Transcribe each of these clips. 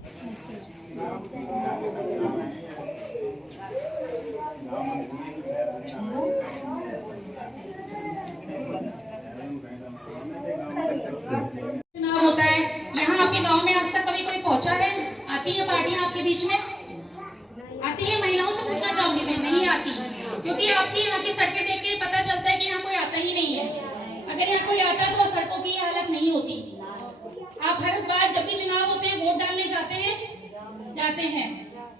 चुनाव होता है, यहाँ आपके गांव में आज तक कभी कोई पहुंचा है? आती है पार्टियां आपके बीच में? आती है? महिलाओं से पूछना चाहूंगी मैं, नहीं आती, क्योंकि आपकी यहाँ की सड़कें देख के पता चलता है कि यहाँ कोई आता ही नहीं है। अगर यहाँ कोई आता है तो वह सड़कों की हालत नहीं होती। आप हर बार जब भी चुनाव होते हैं वोट डालने जाते हैं,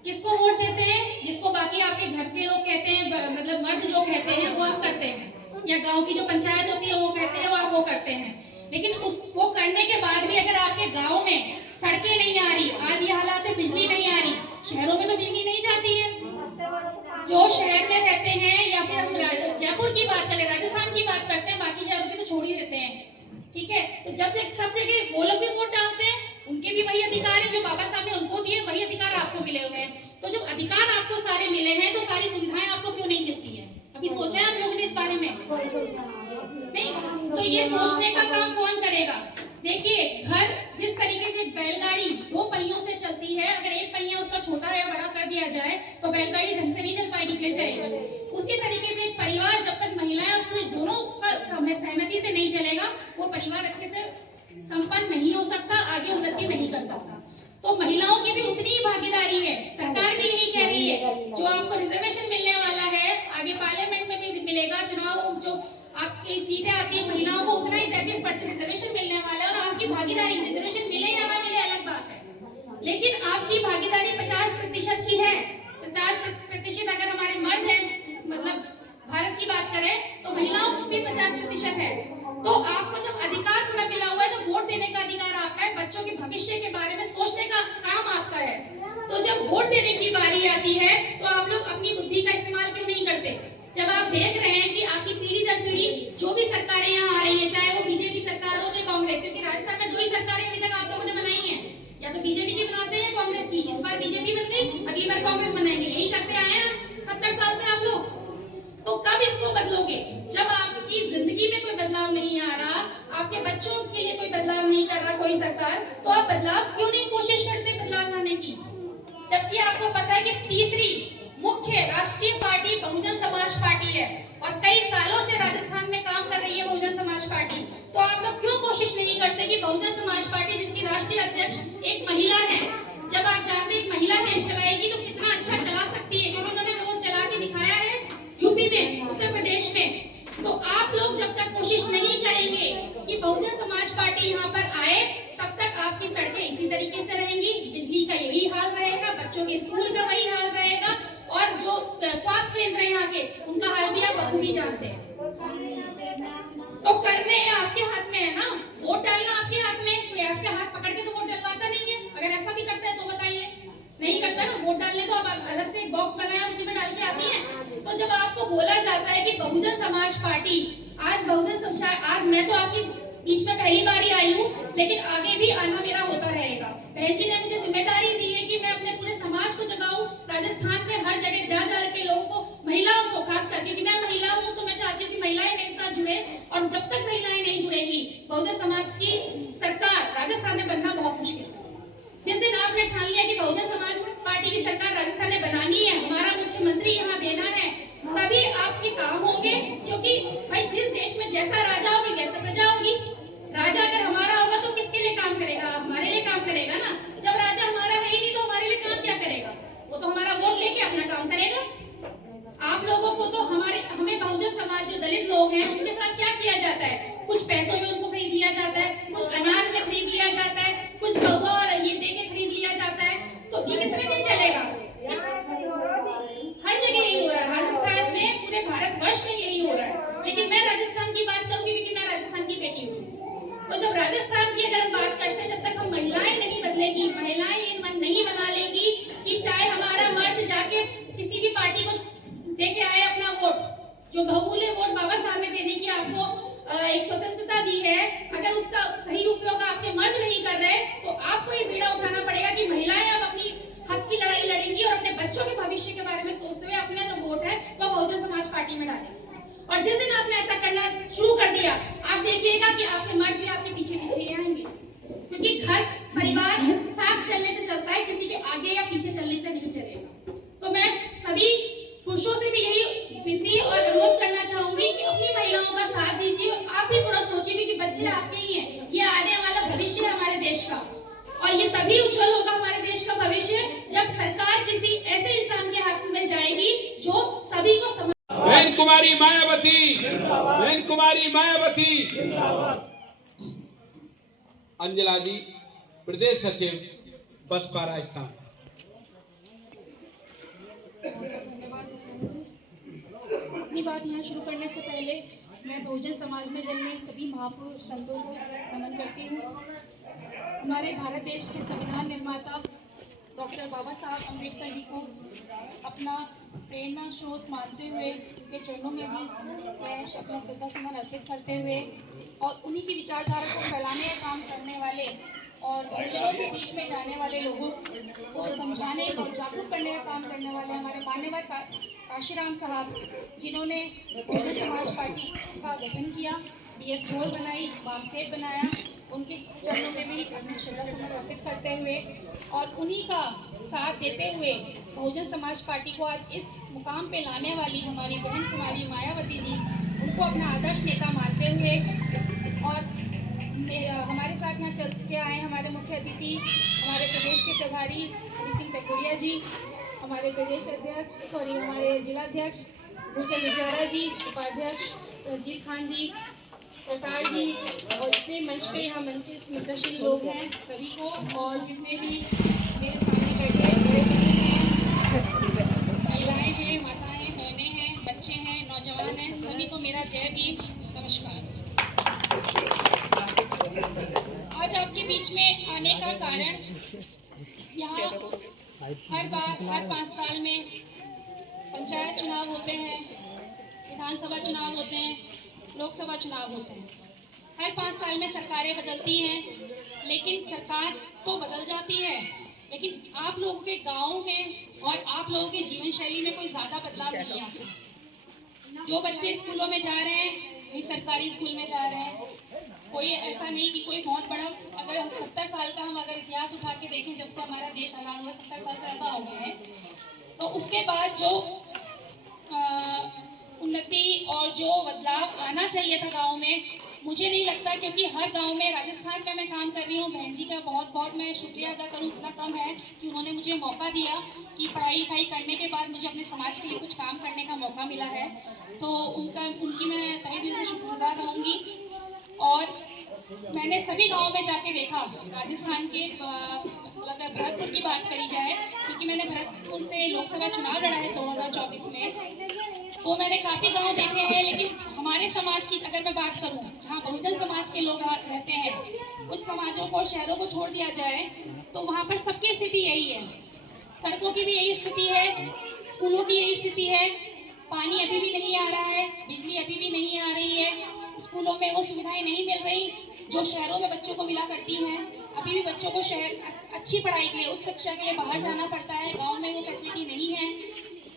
किसको वोट देते हैं? जिसको बाकी आपके घर के लोग कहते हैं, मतलब मर्द जो कहते हैं वो आप करते हैं, या गांव की जो पंचायत होती है वो कहते हैं, वो करते हैं। लेकिन वो करने के बाद भी अगर आपके गांव में सड़कें नहीं आ रही, आज ये हालात है, बिजली नहीं आ रही, शहरों में तो बिजली नहीं जाती है। जो शहर में रहते हैं, या फिर हम जयपुर की बात करें, राजस्थान की बात करते हैं, बाकी शहरों की तो छोड़ ही देते हैं, ठीक है। तो जब सब जगह वो लोग भी वोट डालते हैं, उनके भी वही अधिकार है जो बाबा साहब ने उनको दिए, वही अधिकार आपको मिले हुए हैं। तो जब अधिकार आपको सारे मिले हैं तो सारी सुविधाएं आपको क्यों नहीं मिलती है? अभी सोचा है आप लोगों ने इस बारे में? नहीं। तो ये सोचने का काम कौन करेगा? देखिए, घर जिस तरीके से बैलगाड़ी 2 पहियों से चलती है, अगर एक पहिया उसका छोटा या बड़ा कर दिया जाए तो बैलगाड़ी ढंग से नहीं चल पाएगी, गिर जाएगी। उसी तरीके से एक परिवार जब तक महिलाएं और पुरुष दोनों का सहमति से नहीं चलेगा, वो परिवार अच्छे से संपन्न नहीं हो सकता, आगे उन्नति नहीं कर सकता। तो महिलाओं की भी उतनी ही भागीदारी है। सरकार भी यही कह रही है, जो आपको रिजर्वेशन मिलने वाला है, आगे पार्लियामेंट में भी मिलेगा, चुनाव जो आपकी सीटें आती है महिलाओं को उतना ही 33% रिजर्वेशन मिलने वाला है। और आपकी भागीदारी, रिजर्वेशन मिले या ना मिले अलग बात है, लेकिन आपकी भागीदारी 50% की है। 50% अगर हमारे मर्द है, मतलब भारत की बात करें तो महिलाओं को भी 50% है। तो आपको जब अधिकार पूरा मिला हुआ है तो वोट देने का अधिकार आपका है, बच्चों के भविष्य के बारे में सोचने का काम आपका है। तो जब वोट देने की बारी आती है तो आप लोग अपनी बुद्धि का इस्तेमाल क्यों नहीं करते? जब आप देख रहे हैं कि आपकी पीढ़ी दर पीढ़ी जो भी सरकारें यहाँ आ रही है, चाहे वो बीजेपी सरकार हो चाहे कांग्रेस, क्योंकि राजस्थान में 2 ही सरकारें अभी तक आप लोगों ने बनाई है, या तो बीजेपी की बनाते हैं या कांग्रेस की। इस बार बीजेपी बन गई, अगली बार कांग्रेस बनाएंगे, यही करते आए हैं 70 साल से आप लोग। तो कब इसको बदलोगे? जब आपकी जिंदगी में कोई बदलाव नहीं आ रहा, आपके बच्चों के लिए कोई बदलाव नहीं कर रहा कोई सरकार, तो आप बदलाव क्यों नहीं कोशिश करते बदलाव लाने की? जबकि आपको पता है कि तीसरी मुख्य राष्ट्रीय पार्टी बहुजन समाज पार्टी है और कई सालों से राजस्थान में काम कर रही है बहुजन समाज पार्टी। तो आप लोग क्यों कोशिश नहीं करते कि बहुजन समाज पार्टी, जिसकी राष्ट्रीय अध्यक्ष एक महिला है, जब आप जानते हैं एक महिला देश चलाएगी तो कितना अच्छा चला सकती है, क्योंकि उन्होंने रोड चला के दिखाया है यूपी में, उत्तर प्रदेश में। तो आप लोग जब तक कोशिश नहीं करेंगे कि बहुजन समाज पार्टी यहाँ पर आए, तब तक आपकी सड़कें इसी तरीके से रहेंगी, बिजली का यही हाल रहेगा, बच्चों के स्कूल का वही हाल रहेगा, और जो स्वास्थ्य केंद्र यहाँ के, उनका हाल भी आप बखूबी जानते हैं। तो करने आपके हाथ में है ना, वोट डालना आपके हाथ में। कोई आपके हाथ पकड़ के तो वोट डलवाता नहीं है। अगर ऐसा भी करता है तो बताइए, नहीं करता ना। वोट डालने तो आप अलग से एक बॉक्स बनाया, उसी में डाल के आती है। तो जब आपको बोला जाता है कि बहुजन समाज पार्टी, आज मैं तो आपकी बीच में पहली बार ही आई हूँ, लेकिन आगे भी आना मेरा होता रहेगा। बहन जी ने मुझे जिम्मेदारी दी है कि मैं अपने पूरे समाज को जगाऊं, राजस्थान में हर जगह जा के लोगों को, महिलाओं को खास कर, क्योंकि मैं महिला हूँ तो मैं चाहती हूँ कि महिलाएं मेरे साथ जुड़े, और जब तक महिलाएं नहीं जुड़ेंगी, बहुजन समाज की सरकार राजस्थान में बनना बहुत मुश्किल है। जिस दिन आपने ठान लिया कि बहुजन समाज पार्टी की सरकार राजस्थान में बनानी है, हमारा मुख्यमंत्री यहाँ देना है, तभी आपके काम होंगे। क्योंकि भाई जिस देश में जैसा राजा होगी वैसा प्रजा होगी। राजा अगर हमारा होगा तो किसके लिए काम करेगा? हमारे लिए काम करेगा ना। जब राजा हमारा है ही नहीं तो हमारे लिए काम क्या करेगा? वो तो हमारा वोट लेके अपना काम करेगा। आप लोगों को तो हमें बहुजन समाज जो दलित लोग हैं उनके साथ क्या किया जाता है? कुछ पैसों में उनको खरीद लिया जाता है, कुछ अनाज में खरीद लिया जाता है, कुछ बहुआ और ये देके खरीद लिया जाता है। तो ये कितने दिन चलेगा? हर जगह यही हो रहा है, राजस्थान में, पूरे भारतवर्ष में यही हो रहा है। लेकिन मैं राजस्थान की बात करूंगी क्योंकि मैं राजस्थान की बेटी हूँ। तो जब राजस्थान की अगर हम बात करते हैं, जब तक हम महिलाएं नहीं बदलेगी, महिलाएं ये मन नहीं बना लेंगी कि चाहे हमारा मर्द जाके किसी भी पार्टी को देके आए अपना वोट, जो बहुमूल्य वोट बाबा साहब ने देने की आपको एक स्वतंत्रता दी है, अगर उसका सही उपयोग आपके मर्द नहीं कर रहे तो आपको ये बीड़ा उठाना पड़ेगा कि महिलाएं अब अपनी हक की लड़ाई लड़ेंगी और अपने बच्चों के भविष्य के बारे में सोचते हुए अपना जो वोट है वो बहुजन समाज पार्टी में डालेंगे। और जिस दिन आपने ऐसा करना शुरू कर दिया, आप देखिएगा कि आपके मर्द भी आपके पीछे पीछे आएंगे, क्योंकि घर परिवार साथ चलने से चलता है। और ये तभी उज्जवल होगा हमारे देश का भविष्य जब सरकार किसी ऐसे इंसान के हाथ में जाएगी जो सभी को समझ। बहन कुमारी मायावती, बहन कुमारी मायावती। अंजला जी, प्रदेश सचिव बसपा राजस्थान। अपनी बात यहाँ शुरू करने से पहले मैं बहुजन समाज में जन्मे सभी महापुरुष संतों को नमन करती हूँ। हमारे भारत देश के संविधान निर्माता डॉक्टर बाबा साहब अम्बेडकर जी को अपना प्रेरणा स्रोत मानते हुए उनके चरणों में भी मैं अपना श्रद्धा सुमन अर्पित करते हुए और उन्हीं की विचारधारा को फैलाने का काम करने वाले और बहुजनों के बीच में जाने वाले लोगों को समझाने और जागरूक करने का काम करने वाले हमारे मान्यवर काशीराम साहब, जिन्होंने बहुजन समाज पार्टी का गठन किया, BS रोल बनाई, बामसेट बनाया, उनके चरणों में भी अपनी श्रद्धा सुमन अर्पित करते हुए और उन्हीं का साथ देते हुए बहुजन समाज पार्टी को आज इस मुकाम पे लाने वाली हमारी बहन कुमारी मायावती जी, उनको अपना आदर्श नेता मानते हुए और हमारे साथ यहाँ चल के आए हमारे मुख्य अतिथि हमारे प्रदेश के प्रभारी हरि सिंह टकुरिया जी, हमारे प्रदेश अध्यक्ष हमारे जिलाध्यक्ष भूचंद विजयरा जी, उपाध्यक्ष सरजीत खान जी, सरकार जी और जितने मंच पे यहाँ मंचशील लोग हैं सभी को, और जितने भी मेरे सामने बैठे बड़े बुजुर्ग हैं, महिलाएं हैं, माताएं, बहनें हैं, बच्चे हैं, नौजवान हैं, सभी को मेरा जय भीम, नमस्कार। आज आपके बीच में आने का कारण यहाँ हर 5 साल में पंचायत चुनाव होते हैं, विधानसभा चुनाव होते हैं, लोकसभा चुनाव होते हैं। हर 5 साल में सरकारें बदलती हैं, लेकिन सरकार तो बदल जाती है, लेकिन आप लोगों के गांव में और आप लोगों के जीवन शैली में कोई ज़्यादा बदलाव नहीं आता। जो बच्चे स्कूलों में जा रहे हैं वही सरकारी स्कूल में जा रहे हैं। कोई ऐसा नहीं कि कोई बहुत बड़ा, अगर 70 साल का हम अगर इतिहास उठा के देखें, जब से हमारा देश आज़ाद हुआ 70 साल से ज़्यादा हो गए हैं, तो उसके बाद जो उन्नति और जो बदलाव आना चाहिए था गांव में, मुझे नहीं लगता, क्योंकि हर गांव में राजस्थान में मैं काम कर रही हूँ। बहन जी का बहुत बहुत मैं शुक्रिया अदा करूँ, इतना कम है कि उन्होंने मुझे मौका दिया कि पढ़ाई लिखाई करने के बाद मुझे अपने समाज के लिए कुछ काम करने का मौका मिला है, तो उनकी मैं तहे दिल से शुक्रगुजार रहूँगी। और मैंने सभी गाँव में जाके देखा, राजस्थान के अगर भरतपुर की बात करी जाए, क्योंकि मैंने भरतपुर से लोकसभा चुनाव लड़ा है 2024 में, तो मैंने काफ़ी गांव देखे हैं। लेकिन हमारे समाज की अगर मैं बात करूं, जहां बहुजन समाज के लोग रहते हैं, कुछ समाजों को, शहरों को छोड़ दिया जाए, तो वहां पर सबकी स्थिति यही है। सड़कों की भी यही स्थिति है, स्कूलों की यही स्थिति है, पानी अभी भी नहीं आ रहा है, बिजली अभी भी नहीं आ रही है, स्कूलों में वो सुविधाएं नहीं मिल रही जो शहरों में बच्चों को मिला करती हैं। अभी भी बच्चों को शहर अच्छी पढ़ाई के लिए, उच्च शिक्षा के लिए बाहर जाना पड़ता है। गाँव में वो फैसिलिटी नहीं है,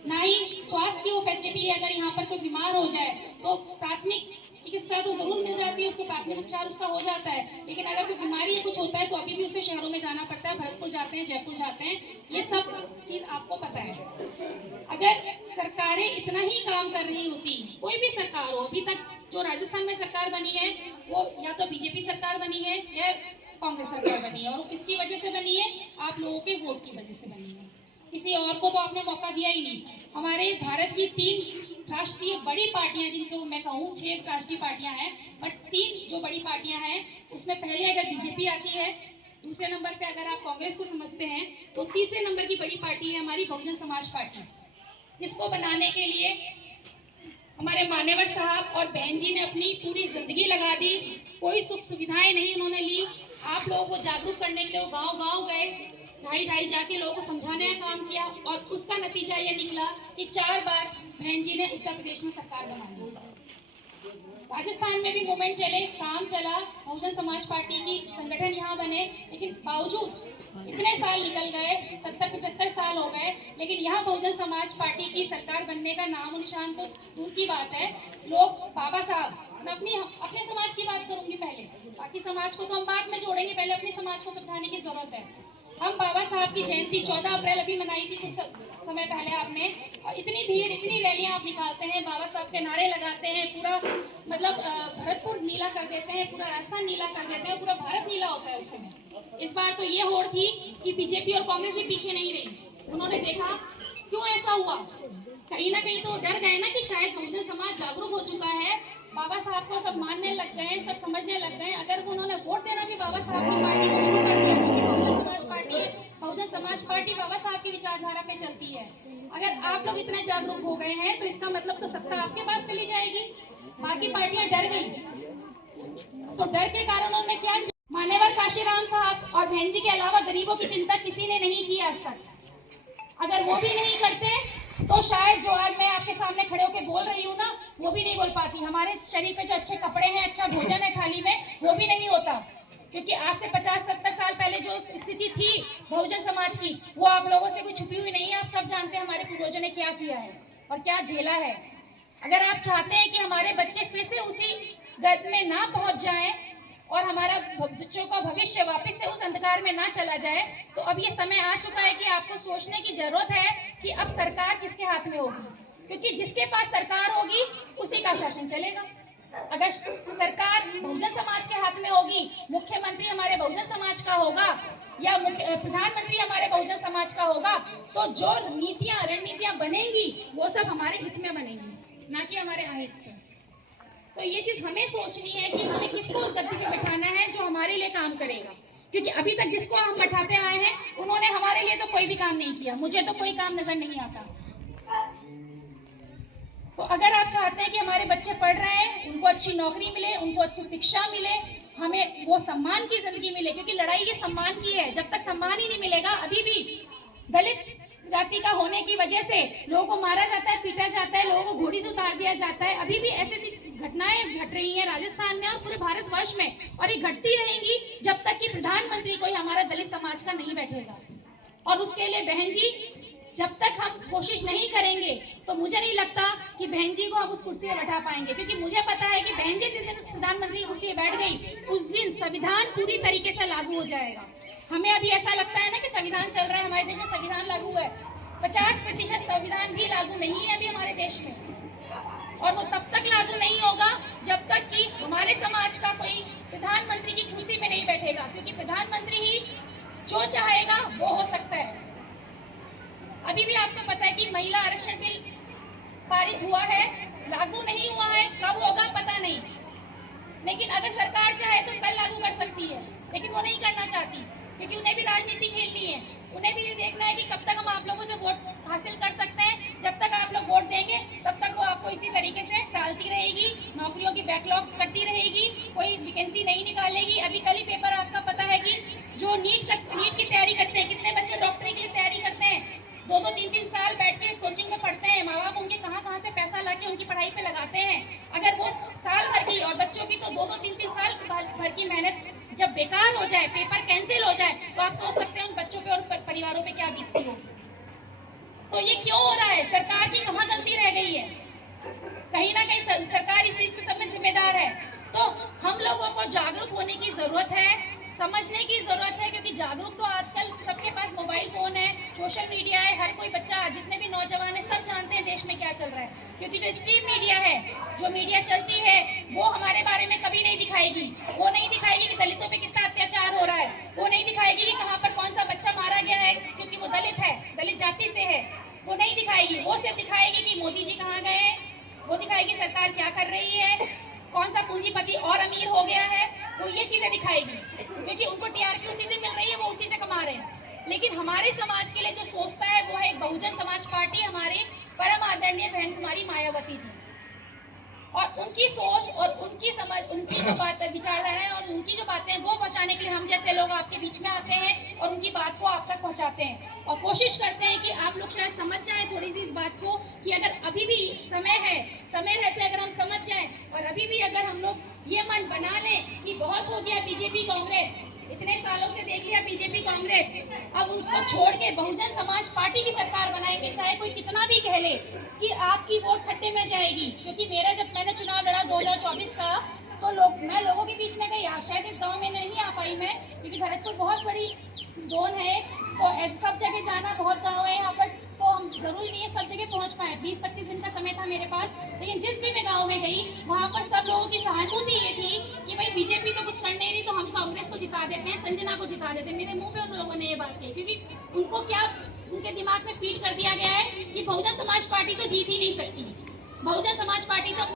ना ही स्वास्थ्य की वो फैसिलिटी है। अगर यहाँ पर कोई बीमार हो जाए तो प्राथमिक चिकित्सा तो जरूर मिल जाती है, उसके प्राथमिक उपचार उसका हो जाता है, लेकिन अगर कोई बीमारी या कुछ होता है तो अभी भी उसे शहरों में जाना पड़ता है, भरतपुर जाते हैं, जयपुर जाते हैं, ये सब चीज आपको पता है। अगर सरकारें इतना ही काम कर रही होती, कोई भी सरकार हो, अभी तक जो राजस्थान में सरकार बनी है वो या तो बीजेपी सरकार बनी है या कांग्रेस सरकार बनी है, और किसकी वजह से बनी है? आप लोगों के वोट की वजह से बनी है, किसी और को तो आपने मौका दिया ही नहीं। हमारे भारत की 3 राष्ट्रीय बड़ी पार्टियां, जिनको मैं कहूँ 6 राष्ट्रीय पार्टियां हैं, बट 3 जो बड़ी पार्टियां हैं उसमें पहले अगर बीजेपी आती है, दूसरे नंबर पे अगर आप कांग्रेस को समझते हैं, तो तीसरे नंबर की बड़ी पार्टी है हमारी बहुजन समाज पार्टी, जिसको बनाने के लिए हमारे मान्यवर साहब और बहन जी ने अपनी पूरी जिंदगी लगा दी। कोई सुख सुविधाएं नहीं उन्होंने ली। आप लोगों को जागरूक करने के लिए वो गाँव गए, ढाई जाके लोगों को समझाने का काम किया, और उसका नतीजा ये निकला कि 4 बार बहन जी ने उत्तर प्रदेश में सरकार बना ली। राजस्थान में भी मूवमेंट चले, काम चला, बहुजन समाज पार्टी की संगठन यहाँ बने, लेकिन बावजूद इतने साल निकल गए, 70-75 साल हो गए, लेकिन यहाँ बहुजन समाज पार्टी की सरकार बनने का नाम निशान तो दूर की बात है। लोग बाबा साहब, मैं अपने समाज की बात करूंगी पहले, बाकी समाज को तो हम बाद में जोड़ेंगे, पहले अपने समाज को समझाने की जरूरत है। हम बाबा बाबा साहब की जयंती 14 अप्रैल अभी मनाई थी कुछ समय पहले आपने, और इतनी भीड़, इतनी रैलियां आप निकालते हैं, बाबा साहब के नारे लगाते हैं, पूरा मतलब भरतपुर नीला कर देते हैं, पूरा राजस्थान नीला कर देते हैं, पूरा भारत नीला होता है उस समय। इस बार तो ये होड़ थी कि बीजेपी और कांग्रेस भी पीछे नहीं रही। उन्होंने देखा क्यों ऐसा हुआ, कहीं ना कहीं तो डर गए ना कि शायद बहुजन समाज जागरूक हो चुका है, बाबा साहब को सब मानने लग गए, सब समझने लग गए। अगर उन्होंने वोट देना भी बाबा साहब की पार्टी को शुरू कर दिया, क्योंकि बहुजन समाज पार्टी है, बहुजन समाज पार्टी बाबा साहब की विचारधारा पे चलती है। अगर आप लोग इतने जागरूक हो गए हैं तो इसका मतलब तो सत्ता आपके पास चली जाएगी। बाकी पार्टियां डर गई, तो डर के कारण उन्होंने क्या किया, मान्यवर काशीराम साहब और बहन जी के अलावा गरीबों की चिंता किसी ने नहीं की आज तक। अगर वो भी नहीं करते तो शायद जो आज मैं आपके सामने खड़े होकर बोल रही हूँ ना, वो भी नहीं बोल पाती। हमारे शरीर पे जो अच्छे कपड़े हैं, अच्छा भोजन है थाली में, वो भी नहीं होता। क्योंकि आज से 50-70 साल पहले जो स्थिति थी बहुजन समाज की, वो आप लोगों से कोई छुपी हुई नहीं है। आप सब जानते हैं हमारे पूर्वजों ने क्या किया है और क्या झेला है। अगर आप चाहते हैं कि हमारे बच्चे फिर से उसी गर्त में ना पहुंच जाएं और हमारा बच्चों का भविष्य वापस से उस अंधकार में ना चला जाए, तो अब ये समय आ चुका है कि आपको सोचने की जरूरत है कि अब सरकार किसके हाथ में होगी। क्योंकि जिसके पास सरकार होगी उसी का शासन चलेगा। अगर सरकार बहुजन समाज के हाथ में होगी, मुख्यमंत्री हमारे बहुजन समाज का होगा या प्रधानमंत्री हमारे बहुजन समाज का होगा, तो जो नीतियां रणनीतियां बनेंगी वो सब हमारे हित में बनेंगी, ना कि हमारे अहित में। तो ये चीज हमें सोचनी है कि हमें किसको उस गद्दी पे बिठाना है जो हमारे लिए काम करेगा। क्योंकि अभी तक जिसको हम बैठाते आए हैं उन्होंने हमारे लिए तो कोई भी काम नहीं किया। मुझे तो कोई काम नजर नहीं आता। तो अगर आप चाहते हैं कि हमारे बच्चे पढ़ रहे हैं, उनको अच्छी नौकरी मिले, उनको अच्छी शिक्षा मिले, हमें वो सम्मान की जिंदगी मिले, क्योंकि लड़ाई ये सम्मान की है। जब तक सम्मान ही नहीं मिलेगा, अभी भी दलित जाति का होने की वजह से लोगों को मारा जाता है, पीटा जाता है, लोगों को घोड़ी से उतार दिया जाता है। अभी भी ऐसी घटनाएं घट रही हैं राजस्थान में और पूरे भारतवर्ष में, और ये घटती रहेंगी जब तक कि प्रधानमंत्री कोई हमारा दलित समाज का नहीं बैठेगा। और उसके लिए बहन जी, जब तक हम कोशिश नहीं करेंगे तो मुझे नहीं लगता कि बहन जी को हम उस कुर्सी पे बैठा पाएंगे। क्योंकि मुझे पता है कि बहन जी जिस दिन उस प्रधानमंत्री की कुर्सी पे बैठ गई, उस दिन संविधान पूरी तरीके से लागू हो जाएगा। हमें अभी ऐसा लगता है ना कि संविधान चल रहा है, हमारे देश में संविधान लागू है, 50% संविधान भी लागू नहीं है अभी हमारे देश में। और वो तब तक लागू नहीं होगा जब तक कि हमारे समाज का कोई प्रधानमंत्री की कुर्सी पे नहीं बैठेगा। क्योंकि प्रधानमंत्री ही जो चाहेगा वो हो सकता है। अभी भी आपको पता है कि महिला आरक्षण बिल पारित हुआ है, लागू नहीं हुआ है, कब होगा पता नहीं। लेकिन अगर सरकार चाहे तो कल लागू कर सकती है, लेकिन वो नहीं करना चाहती, क्योंकि उन्हें भी राजनीति खेलनी है। उन्हें भी ये देखना है कि कब तक हम आप लोगों से वोट हासिल कर सकते हैं। जब तक आप लोग वोट देंगे तब तक वो आपको इसी तरीके से टालती रहेगी, नौकरियों की बैकलॉग करती रहेगी, कोई वैकेंसी नहीं निकालेगी। अभी कल ही पेपर आपका पता है कि जो नीट की तैयारी करते हैं, कितने बच्चे डॉक्टरी की तैयारी करते हैं, 2-2, 3-3 साल बैठ के कोचिंग में पढ़ते हैं, माँ बाप उनके कहाँ से पैसा लाके उनकी पढ़ाई पे लगाते हैं। अगर वो साल भर की और बच्चों की तो 2-2, 3-3 साल भर की मेहनत जब बेकार हो जाए, पेपर कैंसिल हो जाए, तो आप सोच सकते हैं उन बच्चों पे और परिवारों पे क्या बीतती होगी। तो ये क्यों हो रहा है? सरकार की कहाँ गलती रह गई है? कहीं ना कहीं सरकार इस चीज पे सब में जिम्मेदार है। तो हम लोगों को जागरूक होने की जरूरत है, समझने की जरूरत है। क्योंकि जागरूक तो आजकल सबके पास मोबाइल फोन है, सोशल मीडिया है, हर कोई बच्चा, जितने भी नौजवान है, सब जानते हैं देश में क्या चल रहा है। क्योंकि जो स्ट्रीम मीडिया है, जो मीडिया चलती है, वो हमारे बारे में कभी नहीं दिखाएगी। वो नहीं दिखाएगी कि दलितों पे कितना अत्याचार हो रहा है, वो नहीं दिखाएगी कि कहाँ पर कौन सा बच्चा मारा गया है क्योंकि वो दलित है, दलित जाति से है, वो नहीं दिखाएगी। वो सिर्फ दिखाएगी कि मोदी जी कहाँ गए, वो दिखाएगी सरकार क्या कर रही है, कौन सा पूंजीपति और अमीर हो गया है, वो ये चीजें दिखाएगी। क्योंकि उनको टीआरपी उसी से मिल रही है, वो उसी से कमा रहे हैं। लेकिन हमारे समाज के लिए जो सोचता है वो है एक बहुजन समाज पार्टी, हमारे परम आदरणीय बहन कुमारी मायावती जी। और उनकी सोच और उनकी समझ, उनकी जो बात विचारधारा है और उनकी जो बातें हैं वो पहुंचाने के लिए हम जैसे लोग आपके बीच में आते हैं और उनकी बात को आप तक पहुंचाते हैं और कोशिश करते हैं कि आप लोग शायद समझ जाएं थोड़ी सी इस बात को कि अगर अभी भी समय है, समय रहते अगर हम समझ जाएं और अभी भी अगर हम लोग ये मन बना लें कि बहुत हो गया बीजेपी कांग्रेस, इतने सालों से देख लिया बीजेपी कांग्रेस, अब उसको छोड़ के बहुजन समाज पार्टी की सरकार बनाएंगे। चाहे कोई कितना भी कह ले कि आपकी वोट खट्टे में जाएगी। क्योंकि मेरा जब मैंने चुनाव लड़ा 2024 का, तो मैं लोगों के बीच में गई। शायद इस गांव में नहीं आ पाई मैं, क्योंकि भरतपुर बहुत बड़ी जोन है, तो सब जगह जाना, बहुत गाँव है यहाँ पर, तो हम जरूरी नहीं है सब जगह पहुँच पाए। 20-25 दिन का समय था मेरे पास, लेकिन जिस भी मैं गाँव में गई वहाँ पर सब लोगों की सहानुभूति ये थी कि भाई बीजेपी तो कुछ कर नहीं रही, तो हम कांग्रेस को जिता देते हैं, संजना को जिता देते हैं। मेरे मुंह पे उन लोगों ने ये बात कही, क्योंकि उनको क्या उनके दिमाग में फीड कर दिया गया है कि बहुजन समाज पार्टी तो जीत ही नहीं सकती, बहुजन समाज पार्टी तो